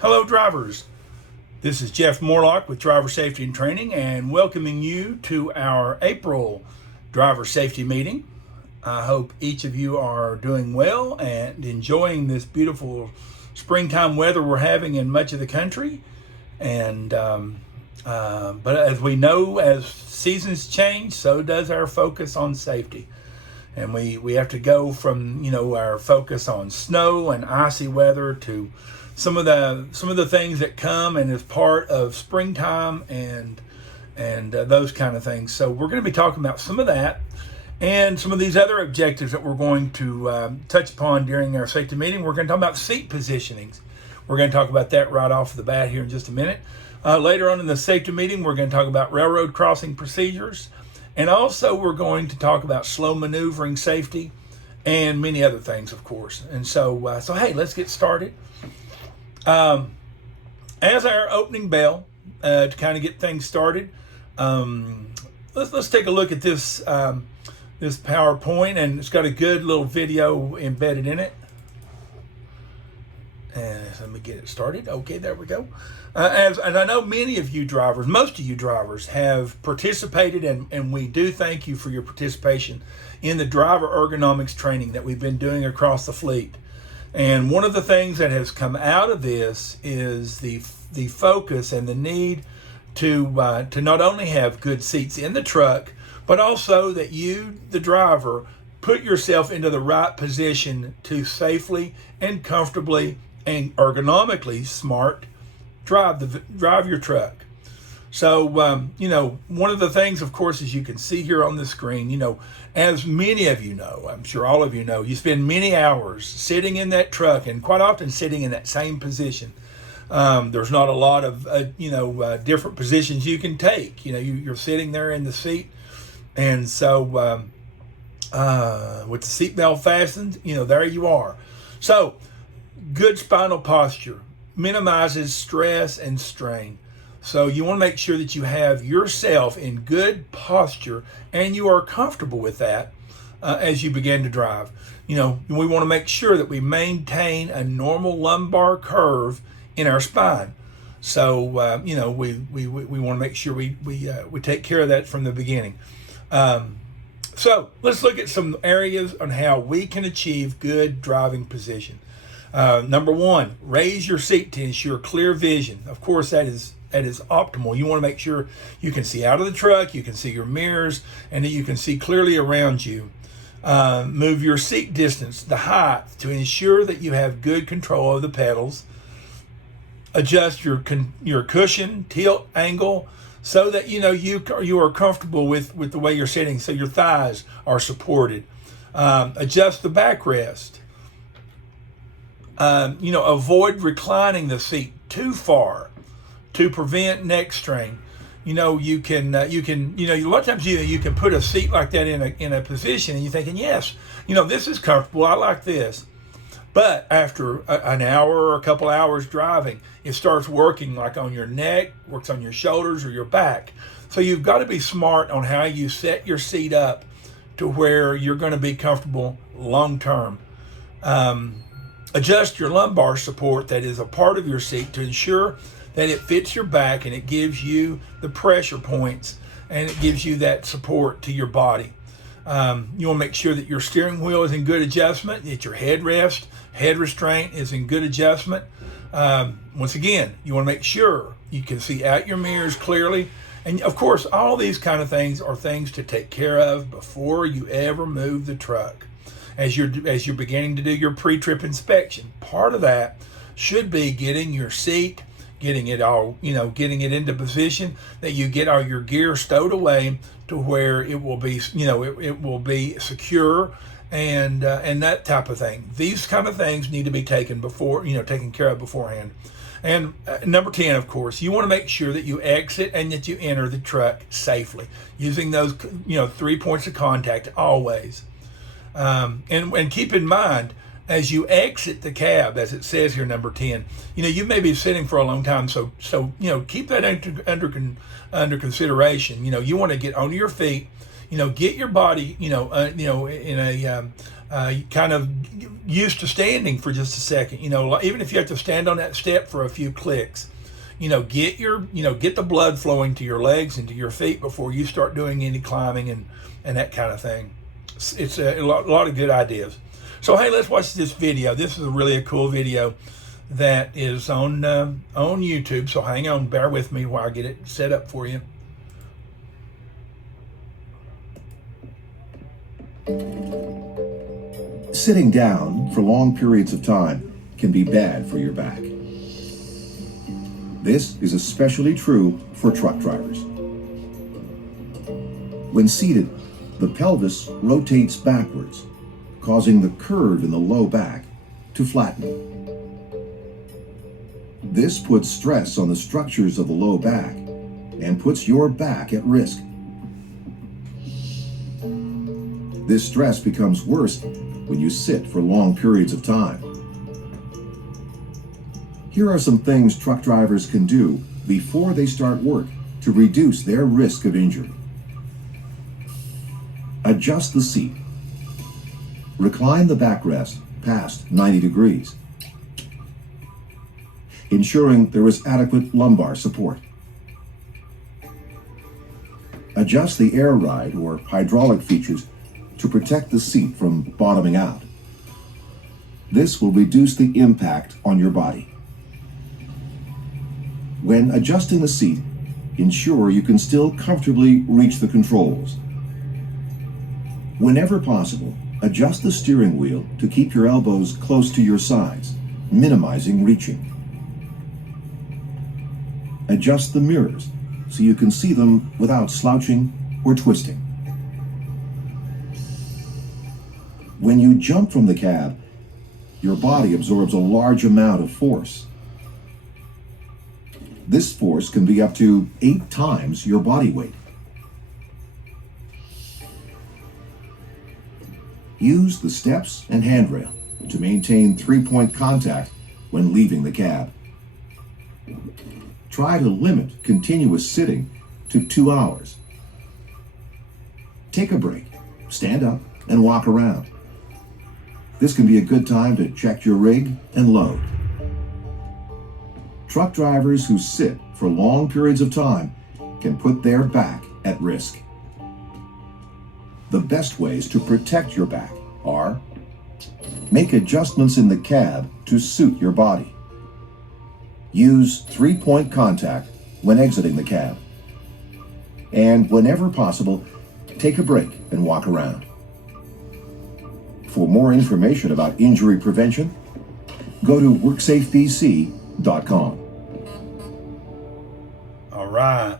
Hello, drivers. This is Jeff Morlock with Driver Safety and Training, and welcoming you to our April driver safety meeting. I hope each of you are doing well and enjoying this beautiful springtime weather we're having in much of the country. But as we know, as seasons change, so does our focus on safety. And we have to go from our focus on snow and icy weather to some of the things that come and is part of springtime and those kind of things. So we're going to be talking about some of that and some of these other objectives that we're going to touch upon during our safety meeting. We're going to talk about seat positionings. We're going to talk about that right off the bat here in just a minute. Later on in the safety meeting, we're going to talk about railroad crossing procedures. And also we're going to talk about slow maneuvering safety and many other things, of course. And so hey, let's get started. As our opening bell, to kind of get things started, let's take a look at this this PowerPoint, and it's got a good little video embedded in it. And let me get it started. Okay, there we go. And I know many of you drivers, most of you drivers have participated, and we do thank you for your participation in the driver ergonomics training that we've been doing across the fleet. And one of the things that has come out of this is the focus and the need to not only have good seats in the truck, but also that you, the driver, put yourself into the right position to safely and comfortably and ergonomically smart drive your truck. So, one of the things, of course, as you can see here on the screen, as many of you know, I'm sure all of you know, you spend many hours sitting in that truck and quite often sitting in that same position. There's not a lot of, different positions you can take. You're sitting there in the seat. And so with the seatbelt fastened, there you are. So good spinal posture minimizes stress and strain. So you want to make sure that you have yourself in good posture and you are comfortable with that as you begin to drive. We want to make sure that we maintain a normal lumbar curve in our spine. So we want to make sure we take care of that from the beginning. So let's look at some areas on how we can achieve good driving position. Number one, raise your seat to ensure clear vision. Of course, that is optimal. You want to make sure you can see out of the truck, you can see your mirrors, and that you can see clearly around you. Move your seat distance, the height, to ensure that you have good control of the pedals. Adjust your cushion, tilt, angle, so that you are comfortable with the way you're sitting, so your thighs are supported. Adjust the backrest. Avoid reclining the seat too far to prevent neck strain. A lot of times you can put a seat like that in a position and you're thinking, yes, this is comfortable, I like this. But after an hour or a couple hours driving, it starts working like on your neck, works on your shoulders or your back. So you've got to be smart on how you set your seat up to where you're going to be comfortable long term. Adjust your lumbar support that is a part of your seat to ensure that it fits your back and it gives you the pressure points and it gives you that support to your body. You want to make sure that your steering wheel is in good adjustment, that your headrest, head restraint is in good adjustment. Once again, you want to make sure you can see out your mirrors clearly. And of course, all these kind of things are things to take care of before you ever move the truck. As you're beginning to do your pre-trip inspection, part of that should be getting your seat, getting it into position, that you get all your gear stowed away to where it will be, it will be secure and that type of thing. These kind of things need to be taken care of beforehand. And number 10, of course, you want to make sure that you exit and that you enter the truck safely, using those 3 points of contact always. And keep in mind, as you exit the cab, as it says here, number 10, you may be sitting for a long time. So keep that under consideration. You want to get onto your feet, get your body, in kind of used to standing for just a second. Even if you have to stand on that step for a few clicks, get the blood flowing to your legs and to your feet before you start doing any climbing and that kind of thing. It's a lot of good ideas. So hey, let's watch this video. This is really a cool video that is on YouTube. So hang on, bear with me while I get it set up for you. Sitting down for long periods of time can be bad for your back. This is especially true for truck drivers. When seated, the pelvis rotates backwards, causing the curve in the low back to flatten. This puts stress on the structures of the low back and puts your back at risk. This stress becomes worse when you sit for long periods of time. Here are some things truck drivers can do before they start work to reduce their risk of injury. Adjust the seat. Recline the backrest past 90 degrees, ensuring there is adequate lumbar support. Adjust the air ride or hydraulic features to protect the seat from bottoming out. This will reduce the impact on your body. When adjusting the seat, ensure you can still comfortably reach the controls. Whenever possible, adjust the steering wheel to keep your elbows close to your sides, minimizing reaching. Adjust the mirrors so you can see them without slouching or twisting. When you jump from the cab, your body absorbs a large amount of force. This force can be up to 8 times your body weight. Use the steps and handrail to maintain 3-point contact when leaving the cab. Try to limit continuous sitting to 2 hours. Take a break, stand up, and walk around. This can be a good time to check your rig and load. Truck drivers who sit for long periods of time can put their back at risk. The best ways to protect your back are: make adjustments in the cab to suit your body. Use 3-point contact when exiting the cab. And whenever possible, take a break and walk around. For more information about injury prevention, go to WorksafeBC.com. All right.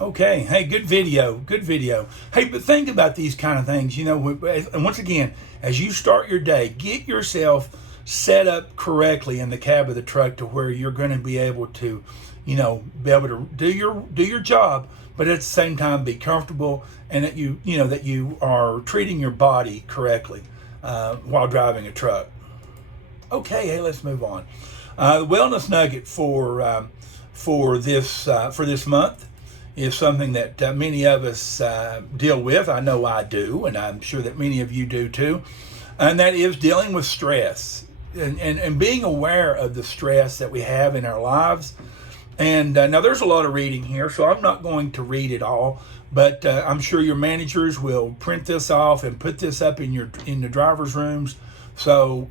Okay. Hey, good video. Good video. Hey, but think about these kind of things, and once again, as you start your day, get yourself set up correctly in the cab of the truck to where you're going to be able to, be able to do your job, but at the same time be comfortable, and that that you are treating your body correctly while driving a truck. Okay, hey, let's move on. The wellness nugget for this month is something that many of us deal with. I know I do, and I'm sure that many of you do too. And that is dealing with stress and being aware of the stress that we have in our lives. And now there's a lot of reading here, so I'm not going to read it all, but I'm sure your managers will print this off and put this up in the driver's rooms. So,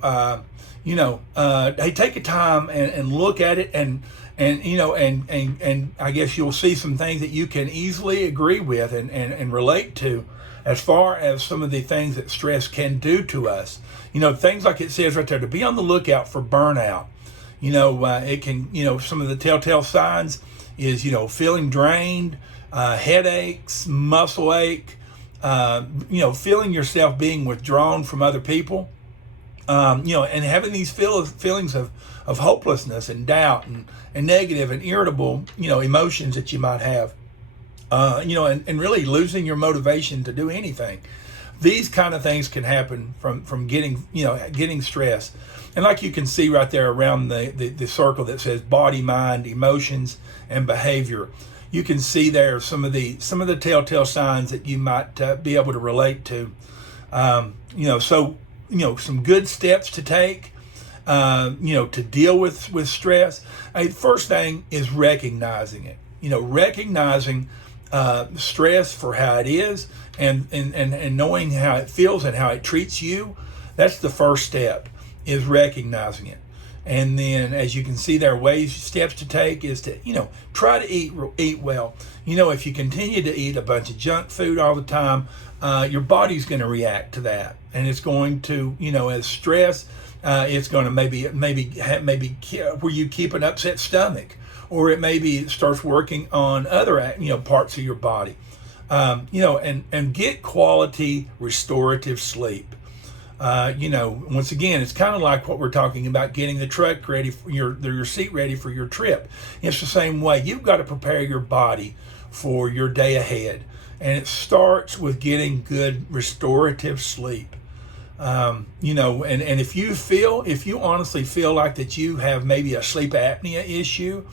hey, take a time and look at it and I guess you'll see some things that you can easily agree with and relate to as far as some of the things that stress can do to us. Things like it says right there, to be on the lookout for burnout. It can, some of the telltale signs is, feeling drained, headaches, muscle ache, feeling yourself being withdrawn from other people. And having these feelings of hopelessness and doubt and negative and irritable, emotions that you might have, and really losing your motivation to do anything. these kind of things can happen from getting stressed. And like you can see right there around the circle that says body, mind, emotions, and behavior, you can see there some of the telltale signs that you might be able to relate to. Some good steps to take, to deal with stress. First thing is recognizing it. Recognizing stress for how it is, and knowing how it feels and how it treats you. That's the first step, is recognizing it. And then, as you can see, there are steps to take is to, try to eat well. If you continue to eat a bunch of junk food all the time, your body's going to react to that, and it's going to, as stress, it's going to maybe where you keep an upset stomach, or it maybe starts working on other, parts of your body, and get quality restorative sleep. Once again, it's kind of like what we're talking about, getting the truck ready for your seat ready for your trip. It's the same way. You've got to prepare your body for your day ahead. And it starts with getting good restorative sleep. And if you honestly feel like that you have maybe a sleep apnea issue,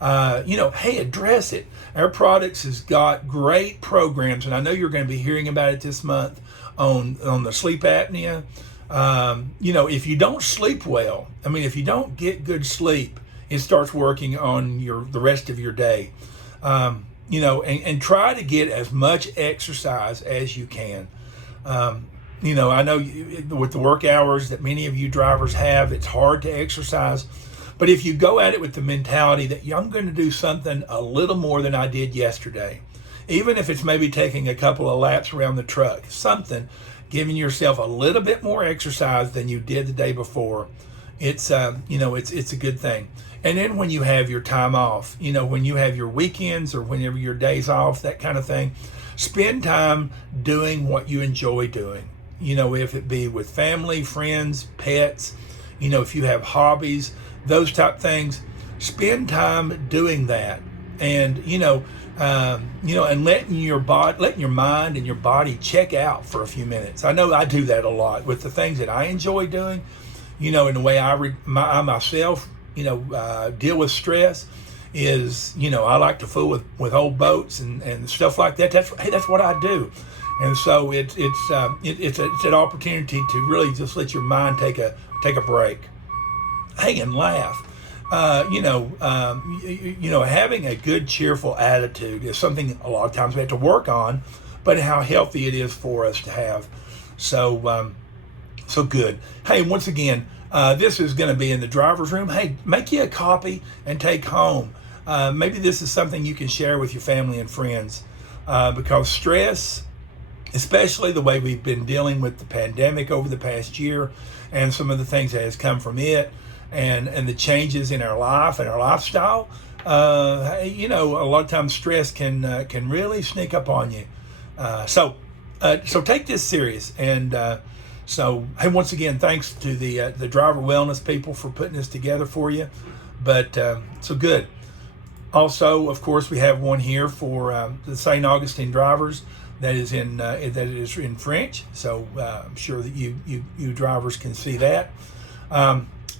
hey, address it. Our Products has got great programs, and I know you're going to be hearing about it this month on the sleep apnea. If you don't sleep well, if you don't get good sleep, it starts working on the rest of your day. And try to get as much exercise as you can. I know with the work hours that many of you drivers have, it's hard to exercise. But if you go at it with the mentality that I'm going to do something a little more than I did yesterday, even if it's maybe taking a couple of laps around the truck, giving yourself a little bit more exercise than you did the day before, it's a good thing. And then when you have your time off, when you have your weekends or whenever your days off, that kind of thing, spend time doing what you enjoy doing. If it be with family, friends, pets, if you have hobbies, those type things, spend time doing that. And, and letting your mind and your body check out for a few minutes. I know I do that a lot with the things that I enjoy doing, in the way I myself, deal with stress is, I like to fool with old boats and stuff like that. That's what I do. And so it's an opportunity to really just let your mind take a break. Hey, and laugh. Having a good, cheerful attitude is something a lot of times we have to work on, but how healthy it is for us to have. So good. Hey, once again, this is going to be in the driver's room. Hey, make you a copy and take home. Maybe this is something you can share with your family and friends, because stress, especially the way we've been dealing with the pandemic over the past year and some of the things that has come from it, and the changes in our life and our lifestyle, a lot of times stress can really sneak up on you. So take this serious. And hey, once again, thanks to the driver wellness people for putting this together for you. But so good. Also, of course, we have one here for the St. Augustine drivers that is in French. So I'm sure that you drivers can see that.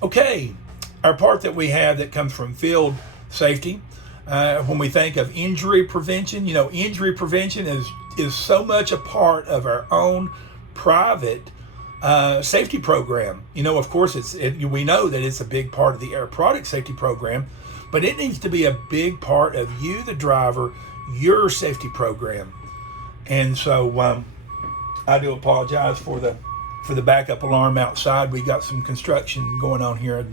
Okay, our part that we have that comes from field safety, when we think of injury prevention, injury prevention is so much a part of our own private safety program. Of course, we know that it's a big part of the Air Product safety program, but it needs to be a big part of you, the driver, your safety program. And so I do apologize for the backup alarm outside. We got some construction going on here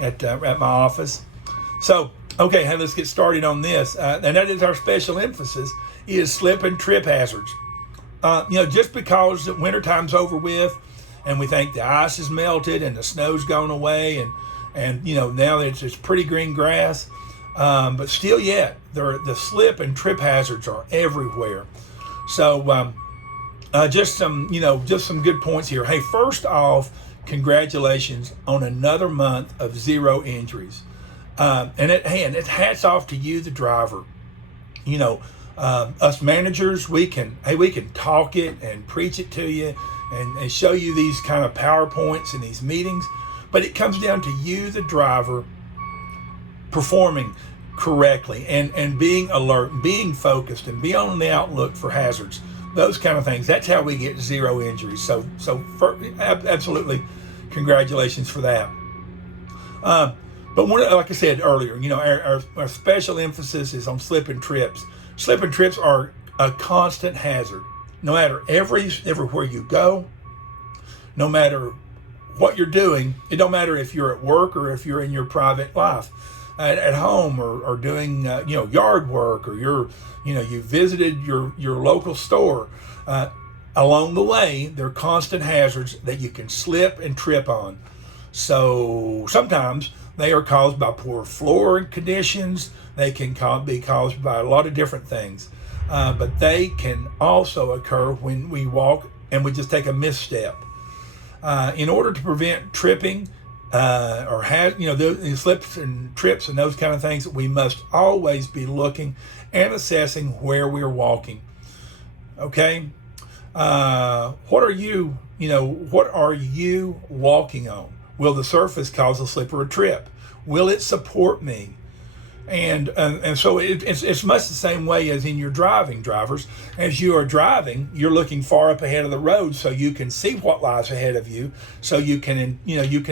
at my office. So, okay, hey, let's get started on this. And that is our special emphasis is slip and trip hazards. Just because the wintertime's over with and we think the ice is melted and the snow's gone away and now it's pretty green grass, but still yet, the slip and trip hazards are everywhere. So, just some good points here. Hey, first off, congratulations on another month of 0 injuries. And it's hats off to you, the driver. Us managers, we can talk it and preach it to you and show you these kind of PowerPoints in these meetings, but it comes down to you, the driver, performing correctly and being alert, being focused, and be on the outlook for hazards, those kind of things. That's how we get zero injuries. So absolutely, congratulations for that. But like I said earlier, our special emphasis is on slip and trips. Slip and trips are a constant hazard. No matter everywhere you go, no matter what you're doing, it don't matter if you're at work or if you're in your private life, at home or doing yard work, or you visited your local store. Along the way, there are constant hazards that you can slip and trip on. So sometimes they are caused by poor floor conditions. They can be caused by a lot of different things. But they can also occur when we walk and we just take a misstep. In order to prevent tripping or the slips and trips and those kind of things, we must always be looking and assessing where we're walking. Okay? What are you walking on? Will the surface cause a slip or a trip? Will it support me? And so it's much the same way as in your driving, drivers. As you are driving, you're looking far up ahead of the road so you can see what lies ahead of you, so you can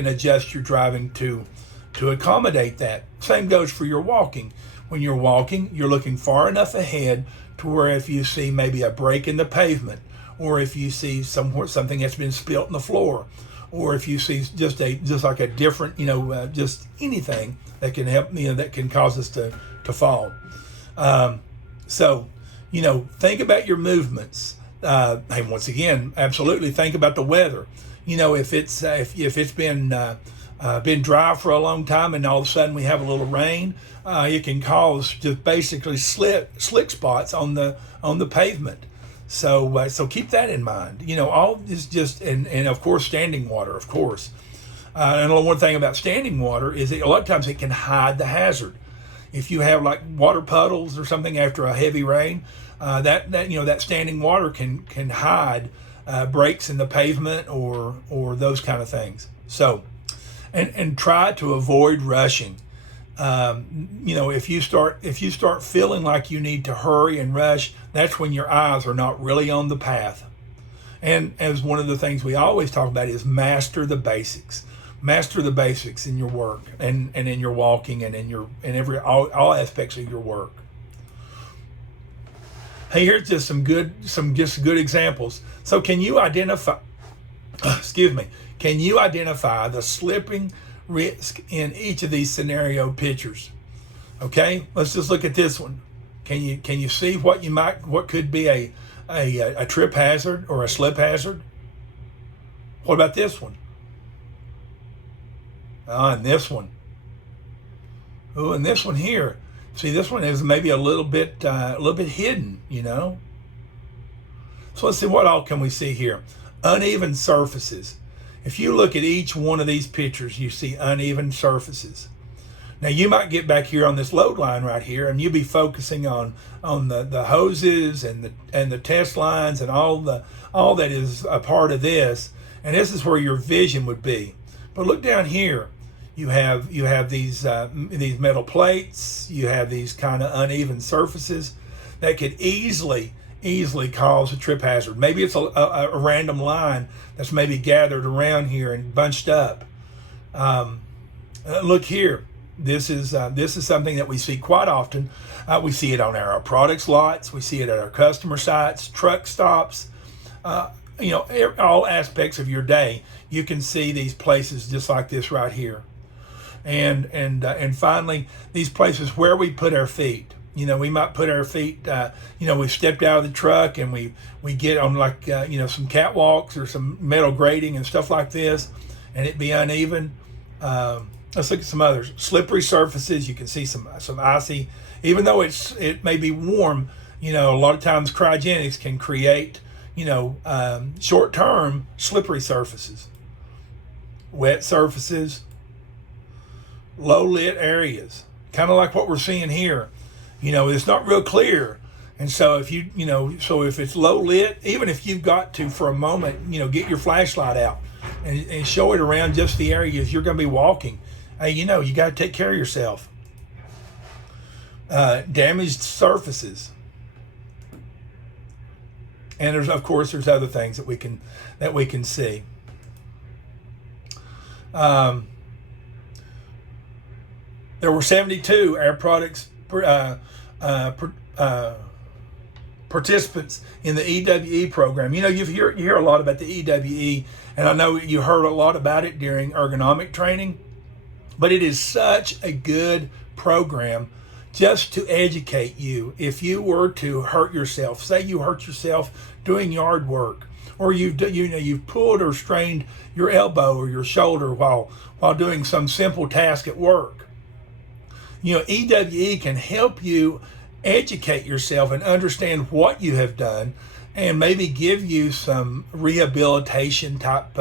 adjust your driving to accommodate that. Same goes for your walking. When you're walking, you're looking far enough ahead to where if you see maybe a break in the pavement, or if you see something that's been spilt in the floor, or if you see just like a different, just anything that can help, that can cause us to fall. So, think about your movements. And once again, absolutely think about the weather. If it's been dry for a long time and all of a sudden we have a little rain, it can cause just basically slick spots on the pavement. So keep that in mind. All is just, and of course, standing water, of course. And one thing about standing water is that a lot of times it can hide the hazard. If you have like water puddles or something after a heavy rain, that standing water can hide breaks in the pavement or those kind of things. So, and try to avoid rushing. If you start feeling like you need to hurry and rush, that's when your eyes are not really on the path. And as one of the things we always talk about is master the basics. Master the basics in your work and in your walking and in all aspects of your work. Hey, here's just some good examples. So can you identify the slipping risk in each of these scenario pictures? Okay, let's just look at this one. Can you see what could be a trip hazard or a slip hazard? What about this one? And this one. Oh, and this one here. See, this one is maybe a little bit hidden, So let's see, what all can we see here? Uneven surfaces. If you look at each one of these pictures, you see uneven surfaces. Now you might get back here on this load line right here, and you'll be focusing on the hoses and the test lines and all that is a part of this, and this is where your vision would be. But look down here. You have these metal plates. You have these kind of uneven surfaces that could easily cause a trip hazard. Maybe it's a random line that's maybe gathered around here and bunched up. Look here. This is something that we see quite often. We see it on our products lots. We see it at our customer sites, truck stops. All aspects of your day. You can see these places just like this right here. And finally, these places where we put our feet. We might put our feet, we've stepped out of the truck and we get on some catwalks or some metal grating and stuff like this, and it be uneven. Let's look at some others. Slippery surfaces. You can see some icy, even though it may be warm, a lot of times cryogenics can create, short-term slippery surfaces. Wet surfaces. Low lit areas, kind of like what we're seeing here. It's not real clear, And so if so if it's low lit, even if you've got to for a moment, get your flashlight out and show it around just the areas you're going to be walking. Hey, you got to take care of yourself. Damaged surfaces, and there's other things that we can see. There were 72 Air Products participants in the EWE program. You hear a lot about the EWE, and I know you heard a lot about it during ergonomic training, but it is such a good program just to educate you. If you were to hurt yourself, say you hurt yourself doing yard work, or you've pulled or strained your elbow or your shoulder while doing some simple task at work. EWE can help you educate yourself and understand what you have done, and maybe give you some rehabilitation type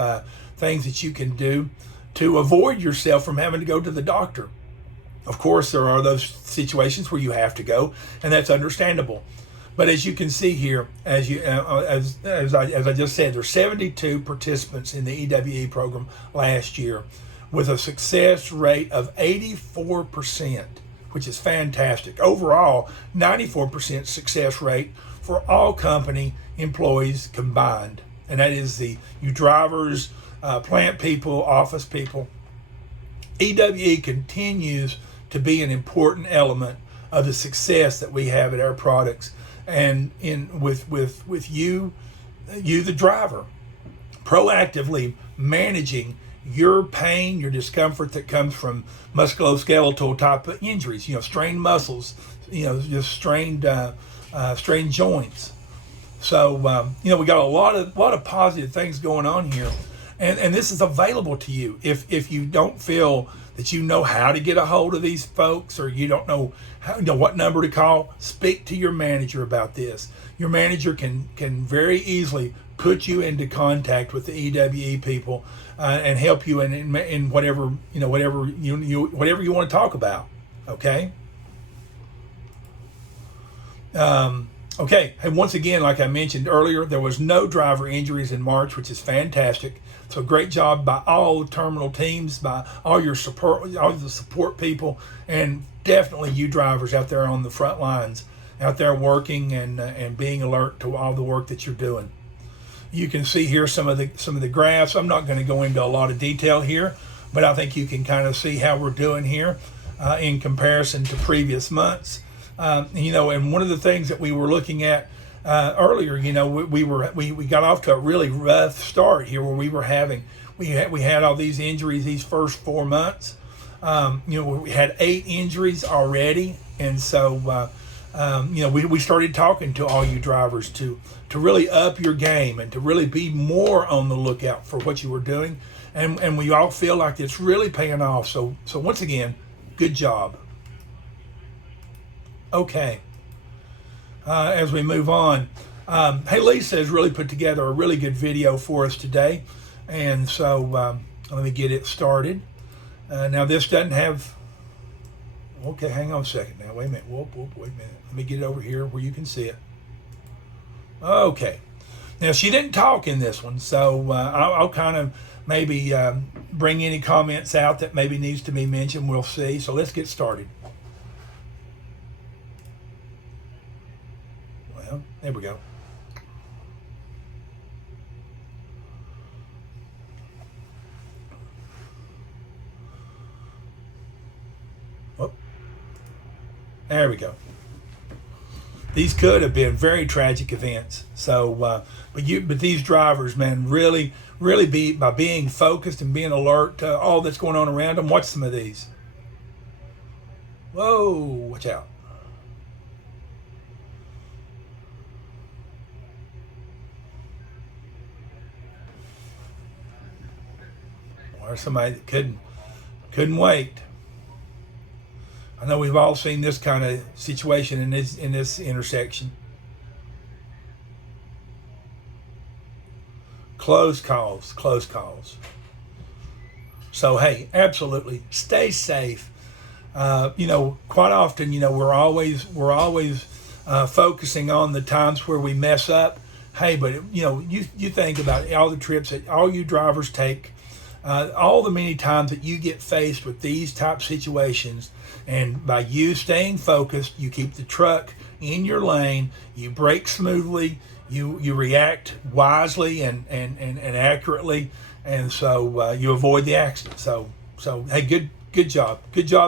things that you can do to avoid yourself from having to go to the doctor. Of course, there are those situations where you have to go, and that's understandable. But as you can see here, as I just said, there's 72 participants in the EWE program last year, with a success rate of 84%, which is fantastic. Overall, 94% success rate for all company employees combined. And that is you drivers, plant people, office people. EWE continues to be an important element of the success that we have at Air Products, and with you the driver, proactively managing your pain, your discomfort that comes from musculoskeletal type of injuries, strained muscles, just strained joints. So we got a lot of positive things going on here, and this is available to you. If you don't feel that you know how to get a hold of these folks, or you don't know what number to call, speak to your manager about this. Your manager can very easily put you into contact with the EWE people and help you in whatever you want to talk about. Okay. Okay. And once again, like I mentioned earlier, there was no driver injuries in March, which is fantastic. So great job by all terminal teams, by all the support people, and definitely you drivers out there on the front lines, out there working and being alert to all the work that you're doing. You can see here some of the graphs. I'm not going to go into a lot of detail here, but I think you can kind of see how we're doing here in comparison to previous months. And one of the things that we were looking at earlier, we got off to a really rough start here, where we had all these injuries these first 4 months. We had 8 injuries already, and so we started talking to all you drivers to really up your game and to really be more on the lookout for what you were doing, and we all feel like it's really paying off. So once again, good job. Okay. As we move on, hey, Lisa has really put together a really good video for us today, and so let me get it started. Now this doesn't have. Okay, hang on a second. Now wait a minute. Wait a minute. Let me get it over here where you can see it. Okay. Now she didn't talk in this one, so I'll kind of maybe bring any comments out that maybe needs to be mentioned. We'll see. So let's get started. Well, there we go. Whoop. There we go. These could have been very tragic events. So, but these drivers, man, really by being focused and being alert to all that's going on around them. Watch some of these. Whoa! Watch out. Or somebody that couldn't wait. I know we've all seen this kind of situation in this intersection. Close calls. So hey, absolutely stay safe. Quite often, we're always focusing on the times where we mess up. Hey, but you think about all the trips that all you drivers take, all the many times that you get faced with these type situations, and by you staying focused, you keep the truck in your lane, you brake smoothly, you react wisely and accurately, and so you avoid the accident. So hey, good job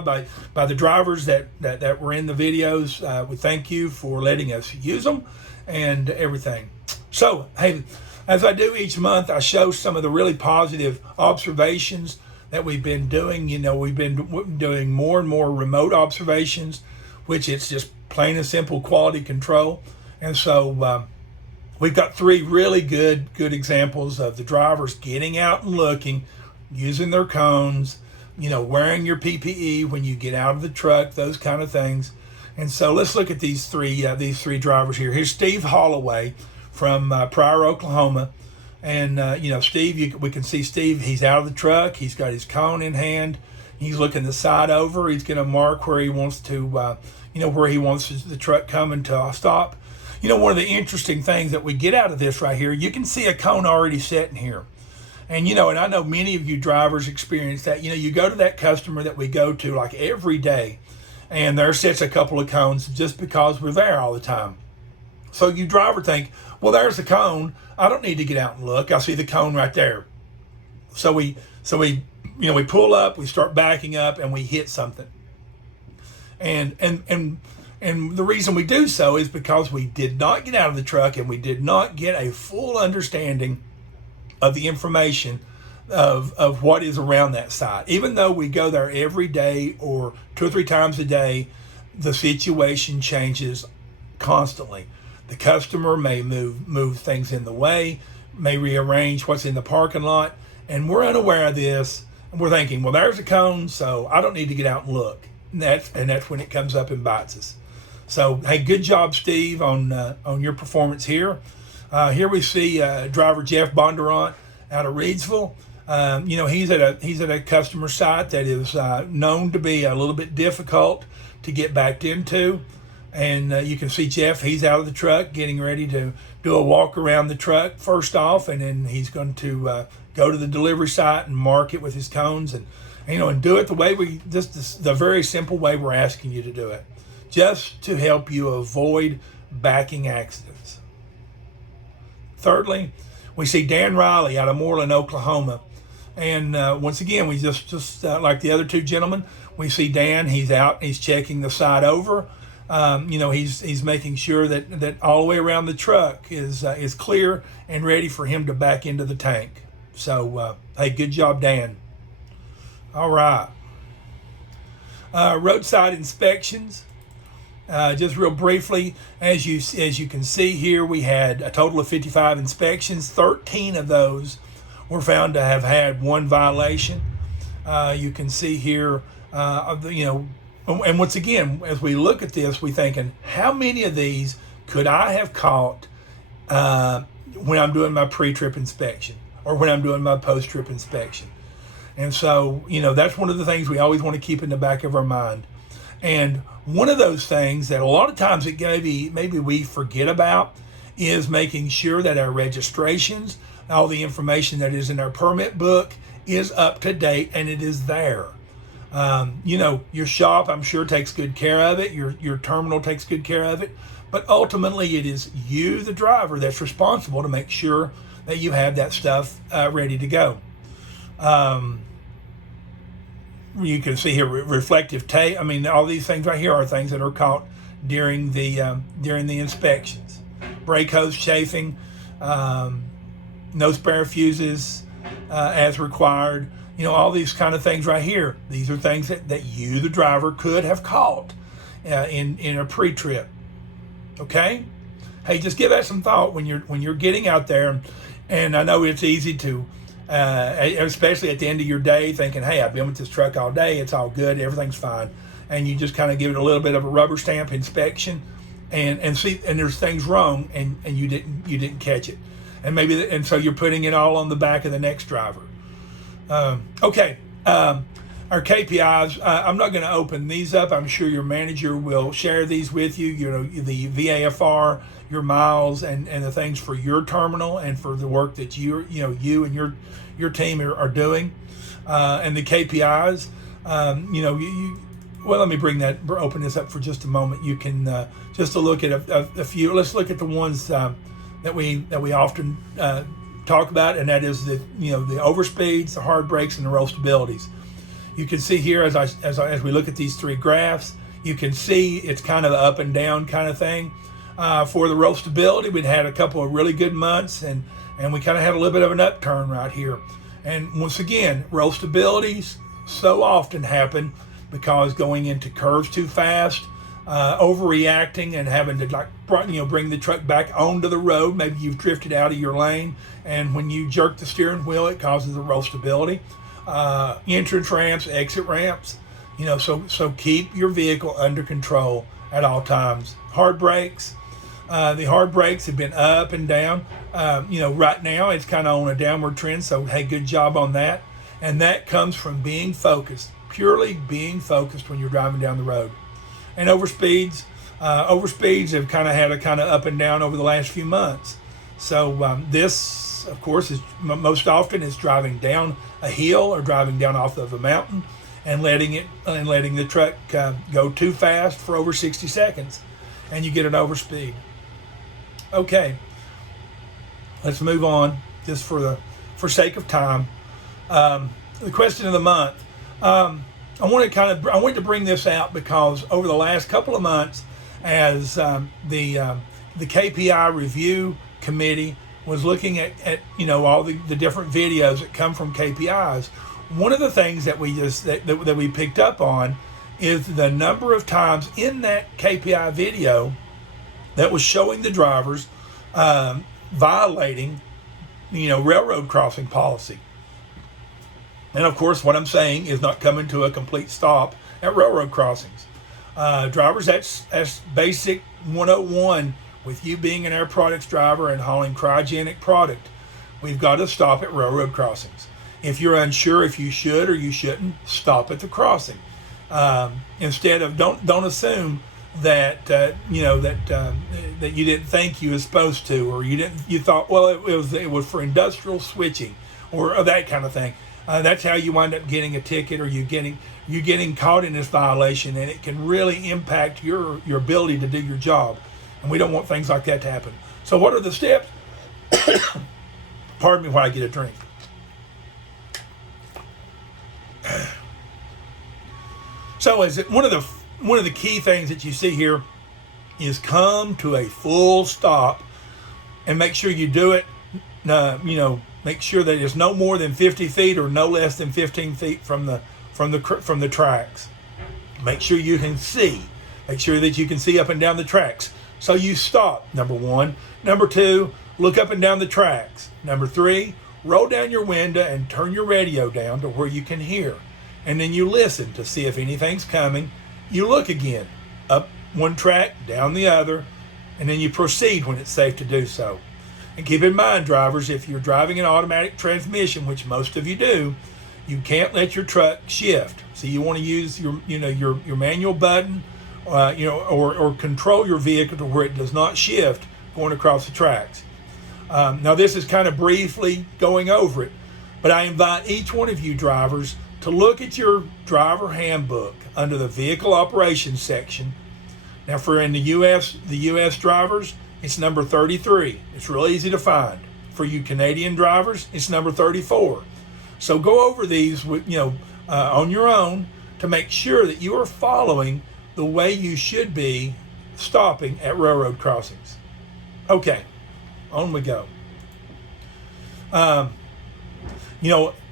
by the drivers that were in the videos. We thank you for letting us use them and everything. So hey, as I do each month, I show some of the really positive observations that we've been doing. We've been doing more and more remote observations, which it's just plain and simple quality control. And so we've got 3 really good examples of the drivers getting out and looking, using their cones, wearing your PPE when you get out of the truck, those kind of things. And so let's look at these three drivers here. Here's Steve Holloway from Pryor, Oklahoma. And, Steve, we can see Steve, he's out of the truck. He's got his cone in hand. He's looking the side over. He's going to mark where he wants to, where he wants the truck coming to a stop. One of the interesting things that we get out of this right here, you can see a cone already sitting here. And, and I know many of you drivers experience that. You go to that customer that we go to like every day, and there sits a couple of cones just because we're there all the time. So you driver think, well, there's the cone. I don't need to get out and look. I see the cone right there. So we pull up, we start backing up, and we hit something. And the reason we do so is because we did not get out of the truck and we did not get a full understanding of the information of what is around that site. Even though we go there every day or 2 or 3 times a day, the situation changes constantly. The customer may move things in the way, may rearrange what's in the parking lot, and we're unaware of this, and we're thinking, well, there's a cone, so I don't need to get out and look. And that's when it comes up and bites us. So, hey, good job, Steve, on your performance here. Here we see driver Jeff Bondurant out of Reidsville. He's at a customer site that is known to be a little bit difficult to get backed into. And you can see Jeff, he's out of the truck getting ready to do a walk around the truck first off, and then he's going to go to the delivery site and mark it with his cones and do it the way the very simple way we're asking you to do it, just to help you avoid backing accidents. Thirdly, we see Dan Riley out of Moreland, Oklahoma. And once again, we just like the other 2 gentlemen, we see Dan, he's out, he's checking the side over. He's making sure that all the way around the truck is clear and ready for him to back into the tank. So, hey, good job, Dan. All right. Roadside inspections. Just real briefly, as you can see here, we had a total of 55 inspections. 13 of those were found to have had 1 violation. You can see here, and once again, as we look at this, we're thinking, how many of these could I have caught when I'm doing my pre-trip inspection or when I'm doing my post-trip inspection? And so, that's one of the things we always want to keep in the back of our mind. And one of those things that a lot of times maybe we forget about is making sure that our registrations, all the information that is in our permit book is up to date and it is there. Your shop, I'm sure, takes good care of it. Your terminal takes good care of it. But ultimately, it is you, the driver, that's responsible to make sure that you have that stuff ready to go. You can see here reflective tape. I mean, all these things right here are things that are caught during the inspections. Brake hose chafing, no spare fuses as required. All these kind of things right here. These are things that you, the driver, could have caught in a pre-trip. Okay? Hey, just give that some thought when you're getting out there. And I know it's easy to, especially at the end of your day, thinking, hey, I've been with this truck all day. It's all good. Everything's fine. And you just kind of give it a little bit of a rubber stamp inspection and see, and there's things wrong and you didn't catch it. And so you're putting it all on the back of the next driver. our KPIs. I'm not going to open these up. I'm sure your manager will share these with you. You know, the VAFR, your miles, and the things for your terminal and for the work that you and your team are doing, and the KPIs. Well, let me open this up for just a moment. You can just to look at a few. Let's look at the ones that we often talk about, and that is the overspeeds, the hard brakes, and the roll stabilities. You can see here as we look at these three graphs, you can see it's kind of up and down kind of thing. For the roll stability, we'd had a couple of really good months, and we kind of had a little bit of an upturn right here. And once again, roll stabilities so often happen because going into curves too fast, overreacting, and having to bring the truck back onto the road. Maybe you've drifted out of your lane, and when you jerk the steering wheel, it causes the roll stability. Entrance ramps, exit ramps, so keep your vehicle under control at all times. Hard brakes, the hard brakes have been up and down. Right now it's kind of on a downward trend, so hey, good job on that. And that comes from being focused, purely being focused when you're driving down the road. And overspeeds have kind of had a kind of up and down over the last few months. So this, of course, is most often is driving down a hill or driving down off of a mountain and letting the truck go too fast for over 60 seconds, and you get an overspeed. Okay, let's move on just for sake of time. The question of the month. I wanted to bring this out because over the last couple of months, as the KPI review committee was looking at all the different videos that come from KPIs, one of the things that we picked up on is the number of times in that KPI video that was showing the drivers violating railroad crossing policy. And of course, what I'm saying is not coming to a complete stop at railroad crossings. Drivers, that's basic 101 with you being an Air Products driver and hauling cryogenic product. We've got to stop at railroad crossings. If you're unsure if you should or you shouldn't, stop at the crossing. Instead of don't assume that that you didn't think you was supposed to, or you thought it was for industrial switching or that kind of thing. That's how you wind up getting a ticket, or you getting caught in this violation, and it can really impact your ability to do your job. And we don't want things like that to happen. So what are the steps? Pardon me while I get a drink. So one of the key things that you see here is come to a full stop, and make sure you do it. Make sure that it's no more than 50 feet or no less than 15 feet from the tracks. Make sure you can see. Make sure that you can see up and down the tracks. So you stop, number one. Number two, look up and down the tracks. Number three, roll down your window and turn your radio down to where you can hear. And then you listen to see if anything's coming. You look again, up one track, down the other, and then you proceed when it's safe to do so. And keep in mind, drivers, if you're driving an automatic transmission, which most of you do, you can't let your truck shift. So you want to use your manual button, or control your vehicle to where it does not shift going across the tracks. Now this is kind of briefly going over it, but I invite each one of you drivers to look at your driver handbook under the vehicle operations section. Now in the U.S. drivers, it's number 33. It's real easy to find. For you Canadian drivers, it's number 34. So go over these on your own to make sure that you are following the way you should be stopping at railroad crossings. Okay, on we go.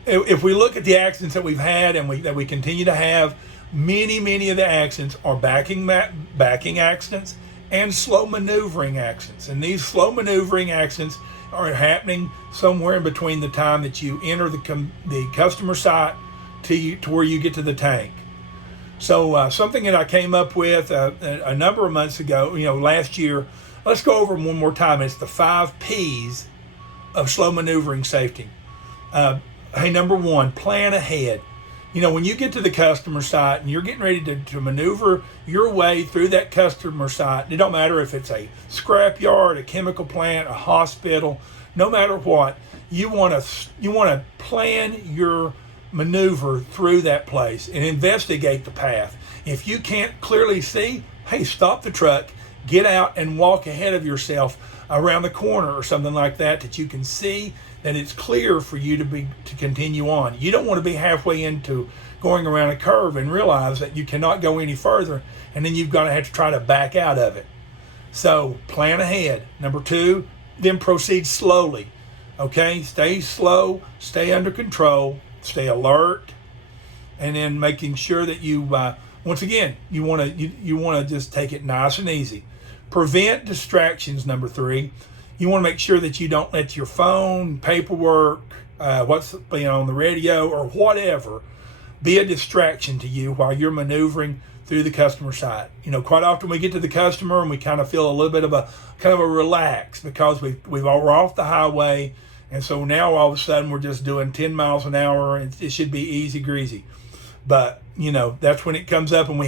If we look at the accidents that we've had and that we continue to have, many of the accidents are backing accidents and slow maneuvering accidents. And these slow maneuvering accidents are happening somewhere in between the time that you enter the customer site to where you get to the tank. So something that I came up with a number of months ago, last year, let's go over them one more time. It's the 5 P's of slow maneuvering safety. Hey, number one, plan ahead. when you get to the customer site and you're getting ready to maneuver your way through that customer site, it don't matter if it's a scrap yard, a chemical plant, a hospital, no matter what, you want to plan your maneuver through that place and investigate the path. If you can't clearly see, hey, stop the truck, get out and walk ahead of yourself around the corner or something like that you can see that it's clear for you to continue on. You don't want to be halfway into going around a curve and realize that you cannot go any further, and then you've got to have to try to back out of it. So plan ahead. Number 2, then proceed slowly. Okay, stay slow, stay under control, stay alert, and then making sure that you, once again, you want to just take it nice and easy. Prevent distractions. Number 3. You want to make sure that you don't let your phone, paperwork, what's on the radio or whatever be a distraction to you while you're maneuvering through the customer site. Quite often we get to the customer and we kind of feel a little bit of a relax because we're off the highway, and so now all of a sudden we're just doing 10 miles an hour and it should be easy greasy. But that's when it comes up and we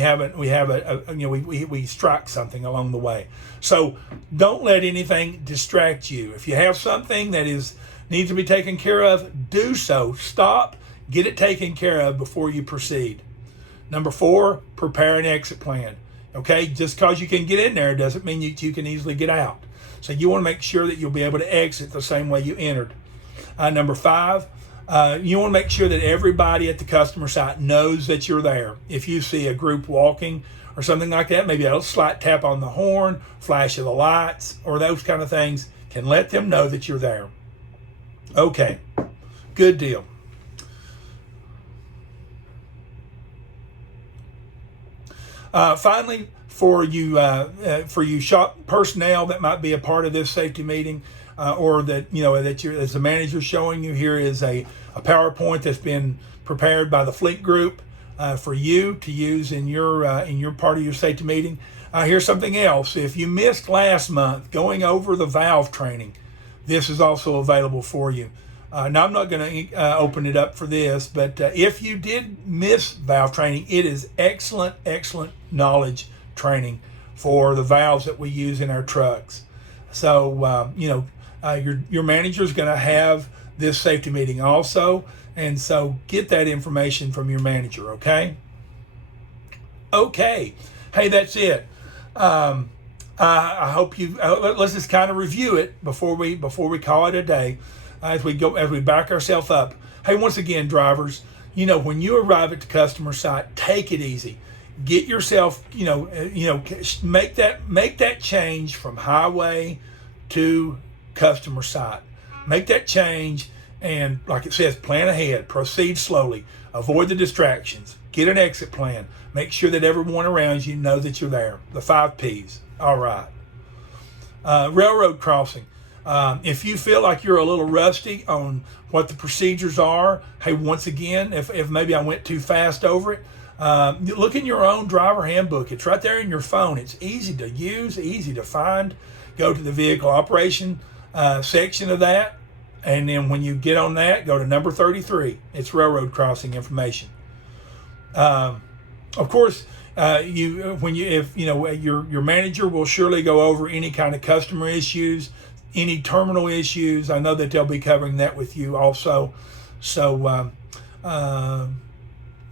strike something along the way. So don't let anything distract you. If you have something that needs to be taken care of, do so. Stop, get it taken care of before you proceed. Number 4, prepare an exit plan. Okay, just because you can get in there doesn't mean you can easily get out. So you want to make sure that you'll be able to exit the same way you entered. Number 5, you want to make sure that everybody at the customer site knows that you're there. If you see a group walking or something like that, maybe a slight tap on the horn, flash of the lights, or those kind of things can let them know that you're there. Okay, good deal. Finally, for you shop personnel that might be a part of this safety meeting, or that you're, as the manager showing you, here is a PowerPoint that's been prepared by the Fleet Group for you to use in your part of your safety meeting. Here's something else. If you missed last month going over the valve training, this is also available for you. Now I'm not going to open it up for this, but if you did miss valve training, it is excellent knowledge training for the valves that we use in our trucks. So your manager is going to have this safety meeting also, and so get that information from your manager. Okay. Hey, that's it. I hope you. Let's just kind of review it before we call it a day. As we back ourselves up. Hey, once again, drivers, when you arrive at the customer site, take it easy. Get yourself, make that change from highway to customer site. Make that change, and like it says, plan ahead, proceed slowly, avoid the distractions, get an exit plan, make sure that everyone around you know that you're there. The 5 P's. All right. Railroad crossing. If you feel like you're a little rusty on what the procedures are, hey, once again, if maybe I went too fast over it, look in your own driver handbook. It's right there in your phone. It's easy to use, easy to find. Go to the vehicle operation section of that, and then when you get on that, go to number 33. It's railroad crossing information. Of course, your manager will surely go over any kind of customer issues, any terminal issues. I know that they'll be covering that with you also. So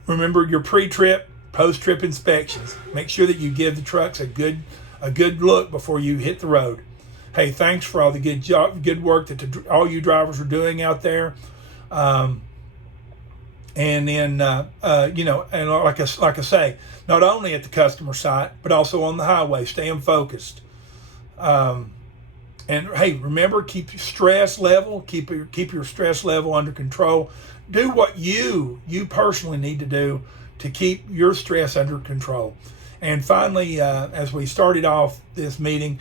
remember your pre-trip, post-trip inspections. Make sure that you give the trucks a good look before you hit the road. Hey, thanks for all the good work that all you drivers are doing out there. And then and like I say, not only at the customer site but also on the highway, staying focused. And hey, remember, keep your stress level, keep your stress level under control. Do what you personally need to do to keep your stress under control. And finally, as we started off this meeting,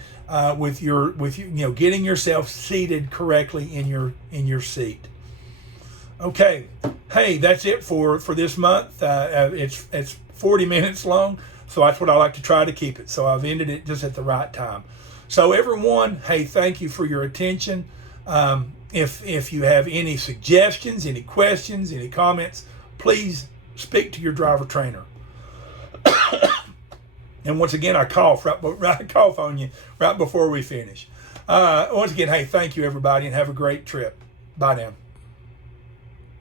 with getting yourself seated correctly in your seat. Okay, hey, that's it for this month. It's 40 minutes long, so that's what I like to try to keep it. So I've ended it just at the right time. So everyone, hey, thank you for your attention. If you have any suggestions, any questions, any comments, please speak to your driver trainer. And once again, I cough I cough on you right before we finish. Once again, hey, thank you everybody, and have a great trip. Bye now.